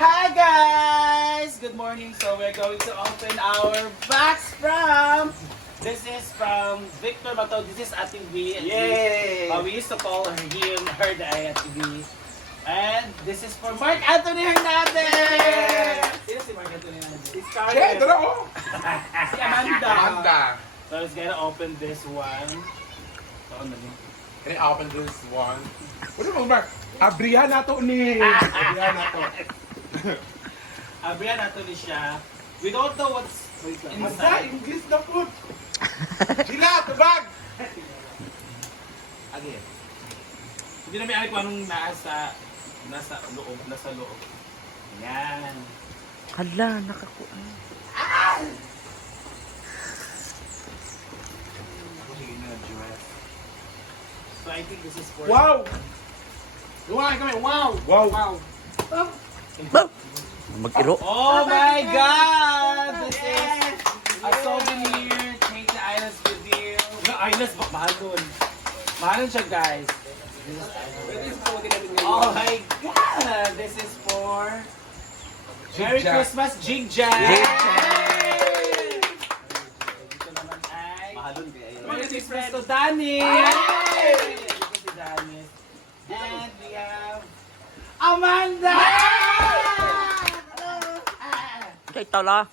Hi guys! Good morning. So we're going to open our box from... This is from Victor Bato. This is Ate V. Yay! We used to call her the Ate V. And this is for Mark Anthony Hernandez! Sino si Mark Anthony Hernandez? Si Scarlett. Dala ko! Si Amanda. Amanda! So let's gonna open this one. So, ano din? Can I open this one? Ano mo, Mark? Abrihan na to ni! Abrihan na to. Abrihan nato ni siya. We don't know what's Asa, inside. English na po! Sila, tubag! Again. Hindi namin alam kung anong nasa loob. Yan. Hala, nakakuha. So I think this is for... Wow! Lumayan kami! Wow! Wow! Mag-iro. Oh my God! This is a souvenir. Take the Islands with you. No, Islands, mahal dun. Mahal siya, guys. Oh my God! This is for... Merry Jig-Jag. Christmas, Jig Jag! Jig-Jag. Dito naman ay... Mahadon kaya Merry Christmas to Danny! Dito si Danny. And we have... Amanda! Kay tala.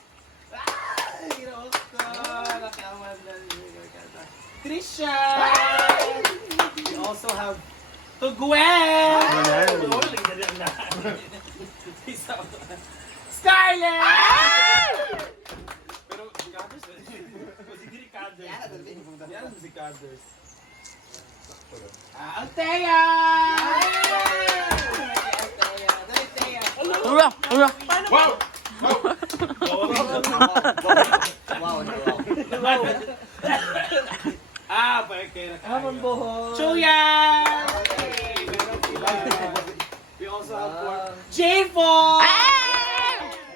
Trisha! We also have to Gwen! Scarlett! Pero musicaders. Althea! Ura, ura. Wow! Pwede na tayo. Chuyan! We also have for J4!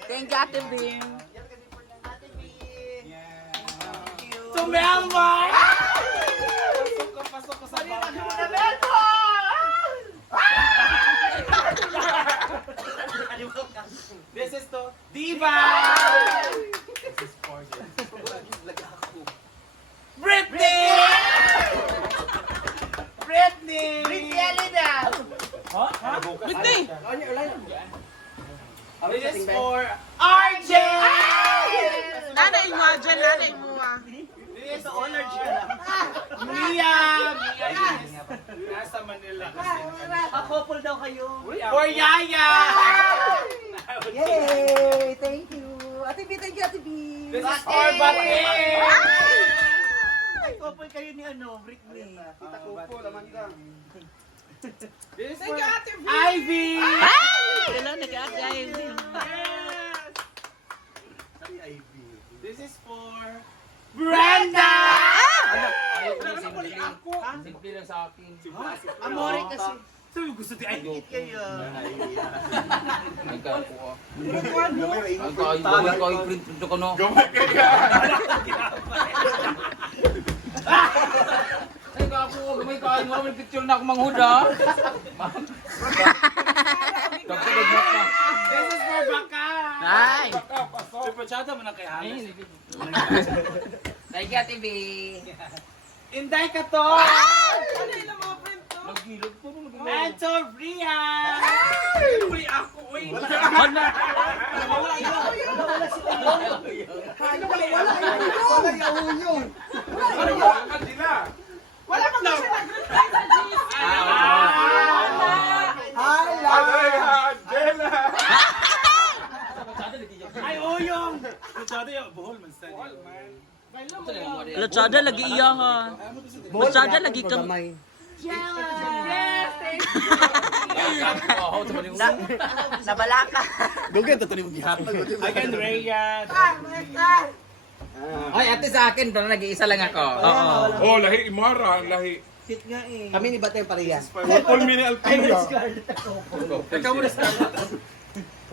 Thank you, Ate Bing. To Melmar! Pasok ka sa baka. This is to Diva! This is for you. Britney! Britney! Britney Alida! Huh? Britney! This is for RJ! Nanay mo, dyan nanay mo. This is for Mia! Mia is nasa Manila kasi. Pa-couple daw kayo. For Yaya! Yay! Thank you. Ate B, thank you, Ate B. This is for Bate! Ay, couple kayo ni Britney. Kita ko po, laman ka. This is for Ivy! Hello, nag-agay. Yes! This is for Brenda! Simple lang sa akin. Amore kasi. Sabi ko gusto di ay. Kayo. Nagkakuha. Gamay Nagkakuha. Print ko no. Gamay kaya! Nagkakuha. Gamay kaya. Wala may picture na ako manghuda. Kapagod na ka. This is for Baka! Ay! Pagpatsada mo na kay Hanes. Thank you, Ate Bing. Inday ka to! Nagilog po. Mentor Brian! Uli ako, uy! Wala yung Ano ba? Kanila! Wala pa na siya Ay, Angela! Ay, uyong! Pagpatsada yung buhol man sa Latsada lagi iya ha. Latsada lagi kang... Nabala ka. Again, Rhea. Ay, ate sa akin, pero nag-iisa lang ako. Oo. Oh, lahi Imara, lahi. Cute nga eh. Kami ni Batay parehas. Paul Mini Alpina. Ikaw mo na sa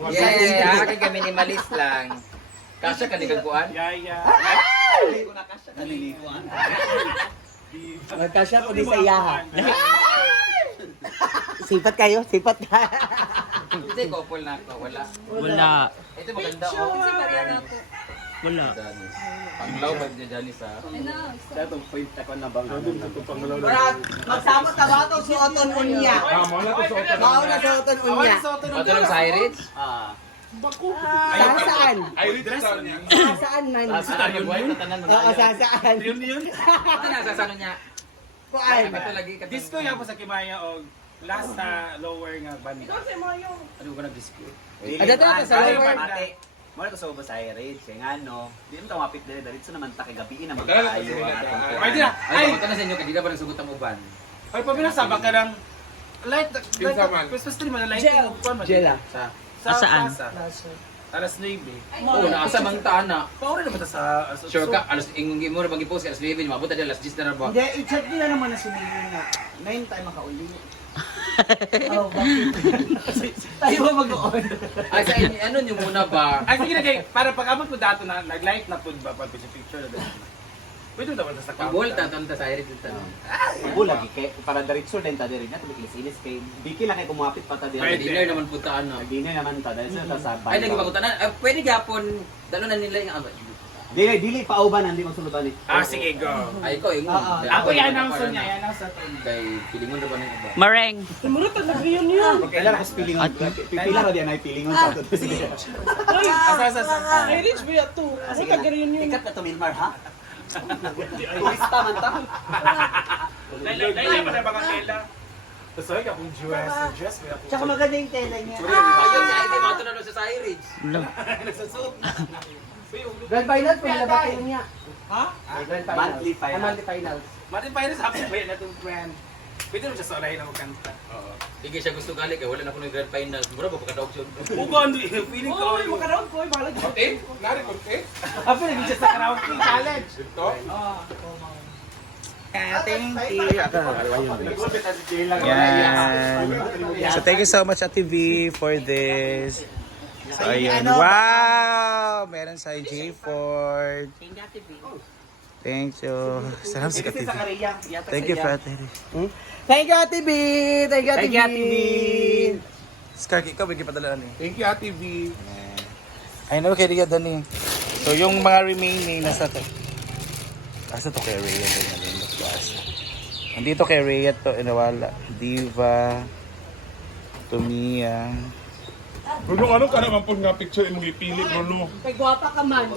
Yeah, akin kami minimalist lang. Kasya ka ni kagkuan? Yaya. Magkasya ko di sa iyaha. Sipat kayo, sipat ka. Hindi, couple na ako. Wala. Wala. Ito maganda oh. Wala. Panglaw ba niya dyan sa... Sa itong point ako na bang Brad, magsama ka ba ito suoton unya? Mo na to suotan. Mao na suoton unya. Pato lang sa Irish? Saan? Ay, dito sa niya. Saan man? Saan yung buhay? Tatanan mo Oo, saan? Yun. Ito na, sa ano niya? Kuan. Ito lagi ka. Disco yan po sa Kimaya o last na lower nga banda. Ano ko nag-disco? Ada ta sa lower. Muna ko sa ubos ay rage. Kaya nga no, di mo mapit dali dali. So naman gabiin naman Dala, tayo. dala. Ay, di na. Ay, pagkata na sa inyo, hindi ka pa nagsugot ang uban. Ay, pabinasaba ka ng light. Pinsaman. Christmas tree mo na lighting. Jela. Sa... Saan? Alas 9. Oo, naasa mang taana. Paura naman sa... Sure ka, alas ingong mo na bang i-post alas 9, mabuta dyan alas 10 na ba? Hindi, i-check nila naman na sinili na. 9 tayo makauli. Oh, bakit? Tayo ba mag-on? Ay, sa inyo, ano nyo muna ba? Ay, sige na kay, para pag-abot mo dato na, nag-light na po ba pag picture na doon. Pwede mo dapat sa Ang buhol, tatanta sa Irish yung tanong. Ubo lagi kay para diretso din ta diri na tubi kilis kay di lang kay kumapit pa ta Ay, diri. dinner naman po taano. Dili naman ta dahil sa sabay. Ay, nagipagutanan. Pwede gapon, dalo na nila yung abad. Dili pauban hindi magsulutan ni. Ah, sige, go. Ay, ko, yung... Ako i-announce niya, i-announce na to. Kay pilingon na ba ng iba? Mareng. Okay lang kasi pilingon. Pipila ra di ay pilingon sa to. Asa. Irish ba ito? Ako tagarin yun. Ikat na to Milmar ha. Lista man ta. Dahil pa na baka kela. Tapos ay akong dress. Tsaka maganda yung tela niya. Ayun, sa hindi mato na sa Irish. Wala. Grand finals, pinalabas ko niya. Ha? Grand finals. Monthly finals. Monthly finals. Martin Pires, happy ba na itong friend? Pwede mo siya sa olahin na magkanta. Oo. Hindi siya gusto gali, kaya wala na ako ng grand final. Mura ba pagkadaog siya? Ugon, feeling ko. Uy, makaraon ko, bahala dyan. Okay? Nari ko, okay? Happy na siya sa karaoke challenge. Dito? Thank you. Yan. So thank you so much Ate V for this. So ayun. Wow! Meron sa J Ford. Thank you. Salamat sa Ate V. Thank you for Ate V. Thank you, Ate B! Thank you, Ate B! Skark, ikaw bigyan padalaan eh. Thank you, Ate V. I know kay Rhea doon eh. So yung mga remaining nasa to. Asa to kay Rhea doon. Nandito kay Rhea to. Inawala. Diva. Tumia. Bruno, ano ka naman po nga picture imong ipili, Bruno? Kay gwapa ka man.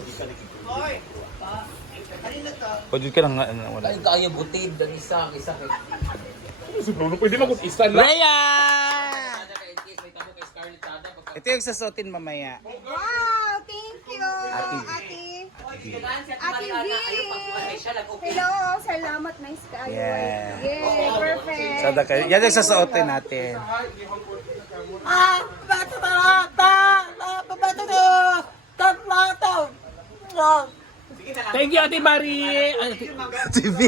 Pwede ka lang nga. Wala. Ay, kaya butid, ang isa kay... Ano si Bruno? Pwede mag-isa lang. Rhea! Sada kay NKS, may tamo kay Scarlett Sada. Ito yung sasuotin mamaya. Wow, thank you, Ate V. Hello, salamat, nice kayo. Yeah. Yay, perfect. Sada kayo. Yan yung sasuotin natin. Bato to! Thank you, Ate Marie. TV.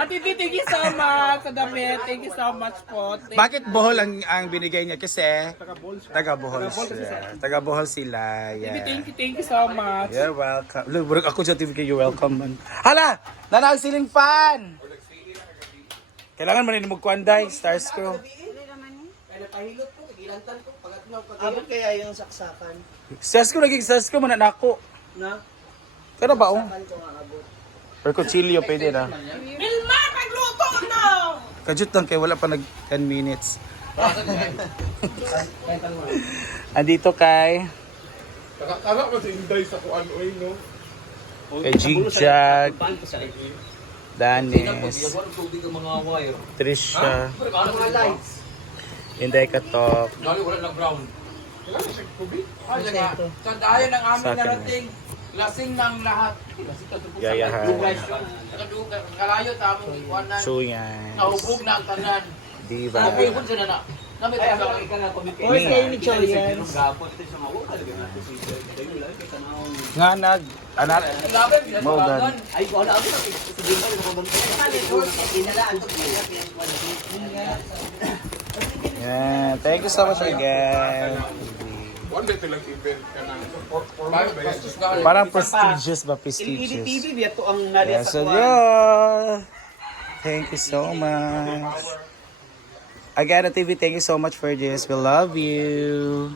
Ate V, thank you so much sa damit. Thank you so much po. Bakit Bohol ang binigay niya? Kasi taga Bohol siya. Taga Bohol sila. Yeah. Thank you so much. You're welcome. Look, burag ako sa TV you're welcome man. Hala! Nanang ceiling fan! Kailangan man rin magkuanday, Stars ko. Abot kaya yung saksakan. Stars ko, naging Stars ko, mananako. Na? Pero ba oh? Saksakan ko nga abot. Or kuchilyo, pwede na. Milma, magluto na! Kajut lang kay wala pa nag 10 minutes. Andito kay Nakakala ko si Inday sa kuan, oy, no? kay Jigjag, Danis, Tubig ang mga wire. Trisha, Mga lights. Inday Katok, Dali, wala na ground. Kailangan siya tubig. Ay, sige. Sa dahil ng aming Sa akin. narating, lasing ng lahat. Yayahan, Nakadugan, kalayo tamong ikuanan. Suyan, Nahubog na ang tanan. Diva, Nahubog sila na. Namit ang sa Oy, kayo ni Choyans. nga nag, anak, Laban, Maugan. Ay, wala ako. Sige ba, inalaan ko. Yeah, thank you so much again. One day lang event ka na. Bago ba yan? Parang prestigious ba? TV Prestigious. biya to ang nariya Yes, sa so kuan. yeah. Thank you so much. Again, TV, thank you so much for this. We love you.